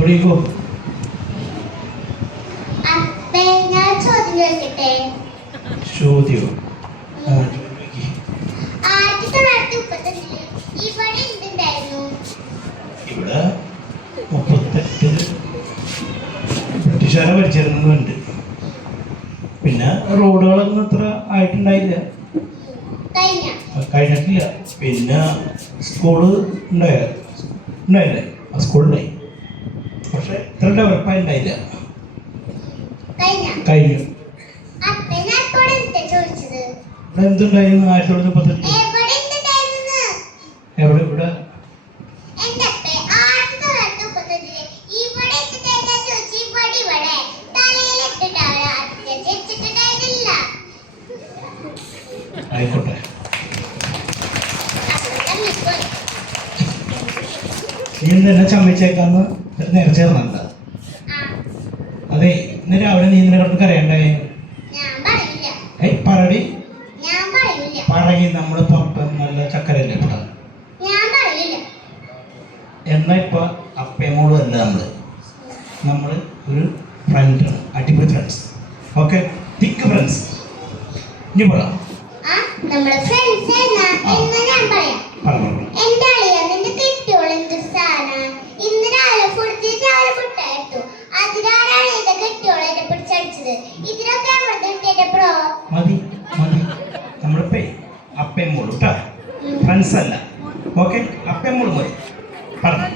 തുടങ്ങിക്കോ. ചോദ്യോ? ഇവിടെ 38 ബ്രിട്ടീഷുകാരെ ഭരിച്ചിരുന്നുണ്ട്. പിന്നെ റോഡുകളൊന്നും അത്ര ആയിട്ടുണ്ടായില്ല, കഴിഞ്ഞിട്ടില്ല. പിന്നെ സ്കൂള് ഉണ്ടായില്ലേ? ആ സ്കൂളുണ്ടായി, പക്ഷെ ഇത്ര ഡെവലപ്പായി ഉണ്ടായില്ല. കഴിഞ്ഞു. ഇവിടെ എന്തുണ്ടായിരുന്നു 1938? എവിടെ? ഇവിടെ ആയിക്കോട്ടെ. നീ എന്നെ ചമ്മിച്ചേക്കാന്ന് നേരെ ചേർന്നല്ല. അതെ, ഇന്ന് രാവിലെ നീ ഇന്നലെ കിടന്ന് കരയണ്ടായി. പറടി പറയും. നമ്മള് പപ്പൻ നല്ല ചക്കരല്ലേ ഇവിടെ. എന്നാ ഇപ്പൊ അപ്പയമോളും അല്ല, നമ്മള് ഒരു ഫ്രണ്ടാണ്, അടിപൊളി ഫ്രണ്ട്സ്. ഓക്കെ, തിക്ക് ഫ്രണ്ട്സ്. ഇനി പറ. മതി നമ്മളിപ്പേ അപ്പയമോളും കേട്ടാ, ഫ്രണ്ട്സ് അല്ല. ഓക്കെ, അപ്പയമോളും മതി. പറഞ്ഞു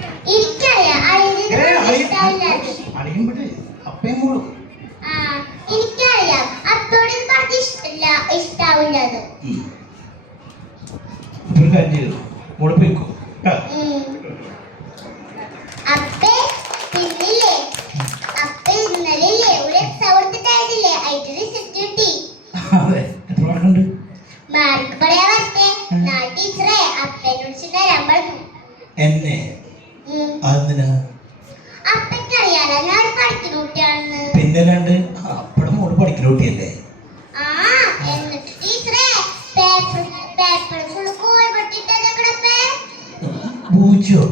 അറിയുമ്പോഴേ അപ്പയമോളും. ഒരു കാര്യം ചെയ്തു, മോള് പോയിക്കോ. അതെ, എത്ര മാർക്കുണ്ട്? എന്നെ അതിനാ പിന്നെ രണ്ട് അപ്പടെ മോള് പഠിക്കുന്ന കുട്ടിയല്ലേ? പൂജയോ?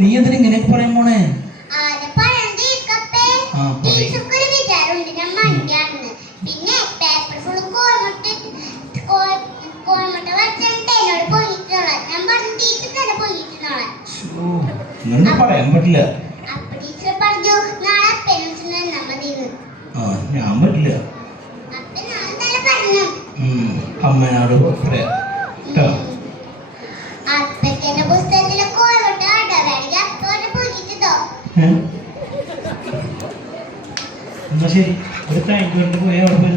നീ എന്തിനെ പറയാൻ പോണേ? പറയാൻ പറ്റില്ല. ഞാൻ പറ്റില്ല. അമ്മനോട് പറയാം കേട്ടോ. എന്നാ ശരി, ഒരു താങ്ക് യു പോയാൽ അവിടെ